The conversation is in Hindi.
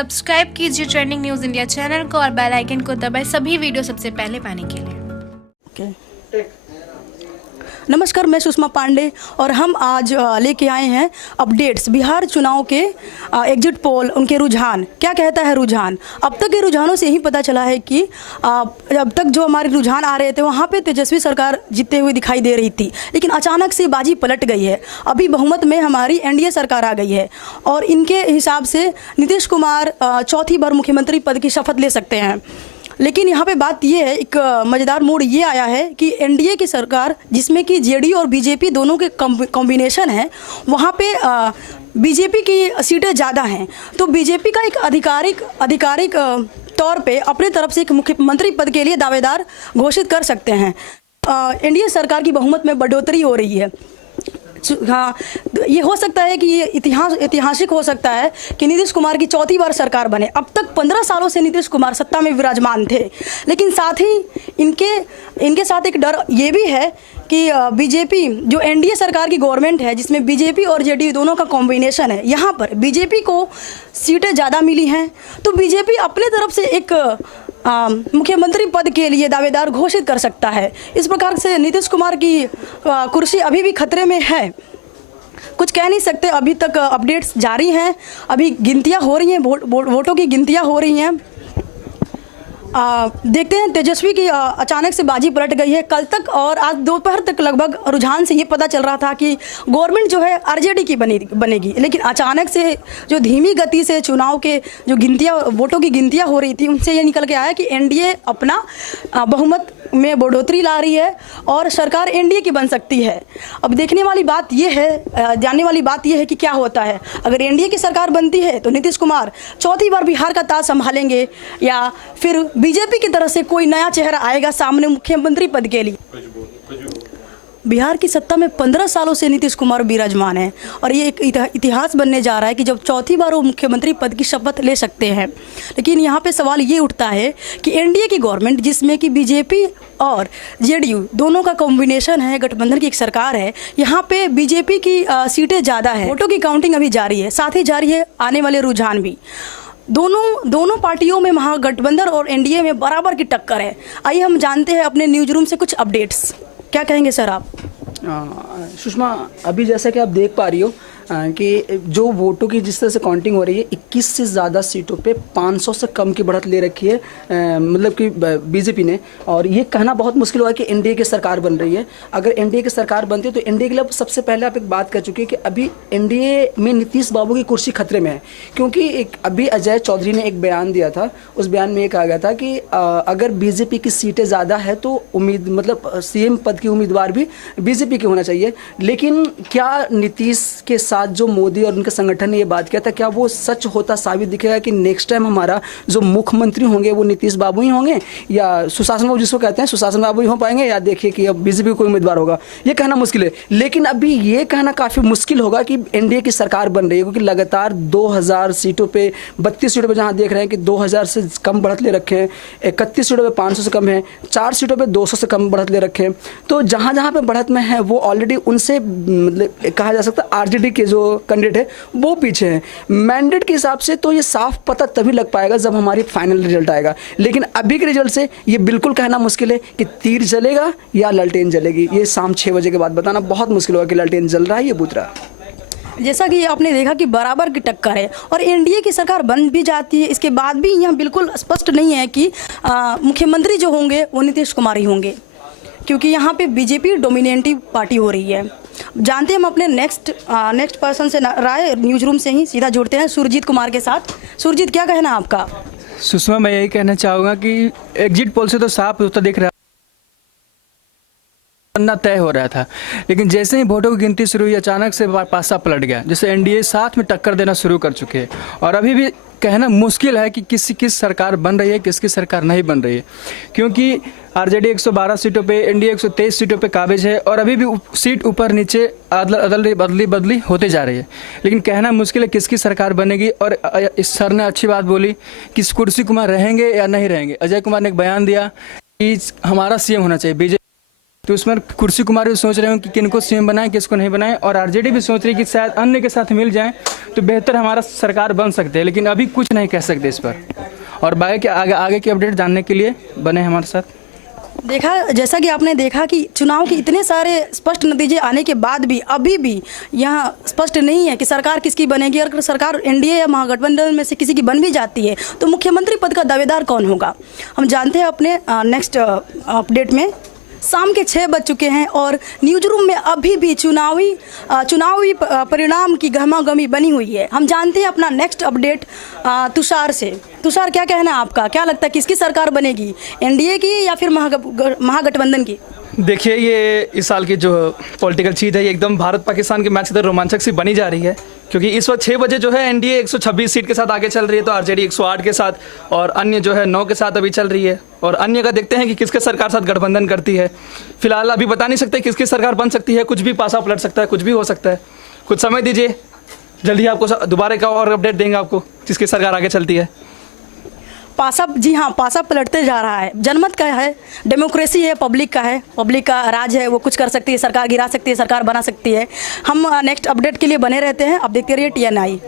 सब्सक्राइब कीजिए ट्रेंडिंग न्यूज़ इंडिया चैनल को और बेल आइकन को दबाएं सभी वीडियो सबसे पहले पाने के लिए। नमस्कार, मैं सुषमा पांडे और हम आज लेके आए हैं अपडेट्स बिहार चुनाव के एग्जिट पोल, उनके रुझान क्या कहता है। रुझान अब तक के रुझानों से यही पता चला है कि अब तक जो हमारे रुझान आ रहे थे वहाँ पे तेजस्वी सरकार जीतते हुए दिखाई दे रही थी, लेकिन अचानक से बाजी पलट गई है। अभी बहुमत में हमारी एनडीए सरकार आ गई है और इनके हिसाब से नीतीश कुमार चौथी बार मुख्यमंत्री पद की शपथ ले सकते हैं। लेकिन यहाँ पे बात ये है, एक मज़ेदार मोड़ ये आया है कि एनडीए की सरकार जिसमें कि जेडीयू और बीजेपी दोनों के कॉम्बिनेशन है, वहाँ पे बीजेपी की सीटें ज़्यादा हैं, तो बीजेपी का एक आधिकारिक तौर पे अपने तरफ से एक मुख्यमंत्री पद के लिए दावेदार घोषित कर सकते हैं। एनडीए सरकार की बहुमत में बढ़ोतरी हो रही है। हाँ, ये हो सकता है कि ये ऐतिहासिक हो सकता है कि नीतीश कुमार की चौथी बार सरकार बने। अब तक 15 सालों से नीतीश कुमार सत्ता में विराजमान थे, लेकिन साथ ही इनके साथ एक डर ये भी है कि बीजेपी जो एनडीए सरकार की गवर्नमेंट है, जिसमें बीजेपी और जेडीयू दोनों का कॉम्बिनेशन है, यहाँ पर बीजेपी को सीटें ज़्यादा मिली हैं, तो बीजेपी अपने तरफ से एक मुख्यमंत्री पद के लिए दावेदार घोषित कर सकता है। इस प्रकार से नीतीश कुमार की कुर्सी अभी भी खतरे में है। कुछ कह नहीं सकते, अभी तक अपडेट्स जारी हैं, अभी गिनतियां हो रही हैं, वोटों की गिनतियां हो रही हैं। देखते हैं, तेजस्वी की अचानक से बाजी पलट गई है। कल तक और आज दोपहर तक लगभग रुझान से ये पता चल रहा था कि गवर्नमेंट जो है आरजेडी की बनेगी, लेकिन अचानक से जो धीमी गति से चुनाव के जो वोटों की गिनतियां हो रही थी, उनसे ये निकल के आया कि एनडीए अपना बहुमत में बढ़ोतरी ला रही है और सरकार एनडीए की बन सकती है। अब देखने वाली बात ये है, जानने वाली बात ये है कि क्या होता है। अगर एनडीए की सरकार बनती है तो नीतीश कुमार चौथी बार बिहार का ताज संभालेंगे या फिर बीजेपी की तरफ से कोई नया चेहरा आएगा सामने मुख्यमंत्री पद के लिए। बिहार की सत्ता में 15 सालों से नीतीश कुमार विराजमान है और ये एक इतिहास बनने जा रहा है कि जब चौथी बार वो मुख्यमंत्री पद की शपथ ले सकते हैं। लेकिन यहाँ पे सवाल ये उठता है कि एनडीए की गवर्नमेंट, जिसमें कि बीजेपी और जेडीयू दोनों का कॉम्बिनेशन है, गठबंधन की एक सरकार है, यहाँ पे बीजेपी की सीटें ज़्यादा है। वोटों की काउंटिंग अभी जारी है, साथ ही जारी है आने वाले रुझान भी। दोनों पार्टियों में महागठबंधन और एनडीए में बराबर की टक्कर है। आइए हम जानते हैं अपने न्यूज रूम से कुछ अपडेट्स। क्या कहेंगे सर आप? सुषमा, अभी जैसा कि आप देख पा रही हो कि जो वोटों की जिस तरह से काउंटिंग हो रही है, 21 से ज़्यादा सीटों पे 500 से कम की बढ़त ले रखी है, मतलब कि बीजेपी ने। और ये कहना बहुत मुश्किल हुआ कि एनडीए की सरकार बन रही है। अगर एनडीए की सरकार बनती है तो एनडीए के लिए सबसे पहले आप एक बात कर चुके हैं कि अभी एनडीए में नीतीश बाबू की कुर्सी खतरे में है, क्योंकि अभी अजय चौधरी ने एक बयान दिया था। उस बयान में ये कहा गया था कि अगर बीजेपी की सीटें ज़्यादा है तो मतलब सीएम पद की उम्मीदवार भी बीजेपी के होना चाहिए। लेकिन क्या नीतीश के साथ जो मोदी और उनके संगठन ने ये बात किया था, क्या वो सच होता साबित दिखेगा कि नेक्स्ट टाइम हमारा जो मुख्यमंत्री होंगे वो नीतीश बाबू ही होंगे या सुशासन बाबू, जिसको कहते हैं सुशासन बाबू ही हो पाएंगे, या देखिए कि अब बीजेपी कोई उम्मीदवार होगा? ये कहना मुश्किल है। लेकिन अभी ये कहना काफ़ी मुश्किल होगा कि एनडीए की सरकार बन रही है, क्योंकि लगातार 2000 सीटों पर 32 सीटों पर जहाँ देख रहे हैं कि 2000 से कम बढ़त ले रखे हैं, 31 सीटों पर 500 से कम है, 4 सीटों पर 200 से कम बढ़त ले रखे हैं। तो जहाँ जहाँ पर बढ़त में है वो ऑलरेडी उनसे मतलब कहा जा सकता है आरजेडी के जो कैंडिडेट है वो पीछे है। मैंडेट के हिसाब से तो ये साफ पता तभी लग पाएगा जब हमारी फाइनल रिजल्ट आएगा। लेकिन अभी के रिजल्ट से ये बिल्कुल कहना मुश्किल है कि तीर जलेगा या ललटेन जलेगी। ये शाम 6 बजे के बाद बताना बहुत मुश्किल होगा कि ललटेन जल रहा है या बुझ रहा है। जैसा कि आपने देखा कि बराबर की टक्कर है और एनडीए की सरकार बन भी जाती है, इसके बाद भी यह बिल्कुल स्पष्ट नहीं है कि मुख्यमंत्री जो होंगे वो नीतीश कुमार ही होंगे, क्योंकि यहाँ पे बीजेपी डोमिनेटिव पार्टी हो रही है। जानते हैं हम अपने नेक्स्ट पर्सन से राय न्यूज रूम से ही सीधा जुड़ते हैं सुरजीत कुमार के साथ। सुरजीत, क्या कहना है आपका? सुषमा, मैं यही कहना चाहूँगा कि एग्जिट पोल से तो साफ तो दिख रहा बनना तय हो रहा था, लेकिन जैसे ही वोटों की गिनती शुरू हुई अचानक से पासा पलट गया। जैसे एनडीए साथ में टक्कर देना शुरू कर चुके हैं और अभी भी कहना मुश्किल है कि किस सरकार बन रही है, किसकी सरकार नहीं बन रही है, क्योंकि आरजेडी 112 सीटों पे, एनडीए 123 सीटों पे काबिज है और अभी भी सीट ऊपर नीचे बदली होते जा रही है। लेकिन कहना मुश्किल है किसकी सरकार बनेगी। और इस सर ने अच्छी बात बोली कि कुर्सी कुमार रहेंगे या नहीं रहेंगे। अजय कुमार ने एक बयान दिया कि हमारा सीएम होना चाहिए, बीजेपी तो उसमें कुर्सी कुमारी सोच रहे हो कि किनको सीएम बनाएं किसको नहीं बनाएं, और आरजेडी भी सोच रही है कि शायद अन्य के साथ मिल जाएं तो बेहतर हमारा सरकार बन सकते हैं, लेकिन अभी कुछ नहीं कह सकते इस पर। और बाकी आगे की अपडेट जानने के लिए बने हमारे साथ। देखा, जैसा कि आपने देखा कि चुनाव के इतने सारे स्पष्ट नतीजे आने के बाद भी अभी भी यहाँ स्पष्ट नहीं है कि सरकार किसकी बनेगी। अगर सरकार एनडीए या महागठबंधन में से किसी की बन भी जाती है तो मुख्यमंत्री पद का दावेदार कौन होगा, हम जानते हैं। अपने नेक्स्ट अपडेट में शाम के 6 बज चुके हैं और न्यूज रूम में अभी भी चुनावी परिणाम की गहमागहमी बनी हुई है। हम जानते हैं अपना नेक्स्ट अपडेट तुषार से। तुषार, क्या कहना है आपका, क्या लगता है किसकी सरकार बनेगी, एनडीए की या फिर महागठबंधन की? देखिए, ये इस साल की जो पॉलिटिकल चीज़ है ये एकदम भारत पाकिस्तान के मैच की तरह रोमांचक सी बनी जा रही है, क्योंकि इस वक्त 6 बजे जो है एनडीए 126 सीट के साथ आगे चल रही है, तो आरजेडी 108 के साथ, और अन्य जो है 9 के साथ अभी चल रही है। और अन्य का देखते हैं कि किसके सरकार साथ गठबंधन करती है। फिलहाल अभी बता नहीं सकते किसकी सरकार बन सकती है, कुछ भी पासा पलट सकता है, कुछ भी हो सकता है। कुछ समय दीजिए, जल्दी आपको दोबारा का और अपडेट देंगे आपको किसकी सरकार आगे चलती है। पासा, जी हाँ, पासा पलटते जा रहा है। जनमत का है, डेमोक्रेसी है, पब्लिक का है, पब्लिक का राज है, वो कुछ कर सकती है, सरकार गिरा सकती है, सरकार बना सकती है। हम नेक्स्ट अपडेट के लिए बने रहते हैं। आप देखते रहिए TNI।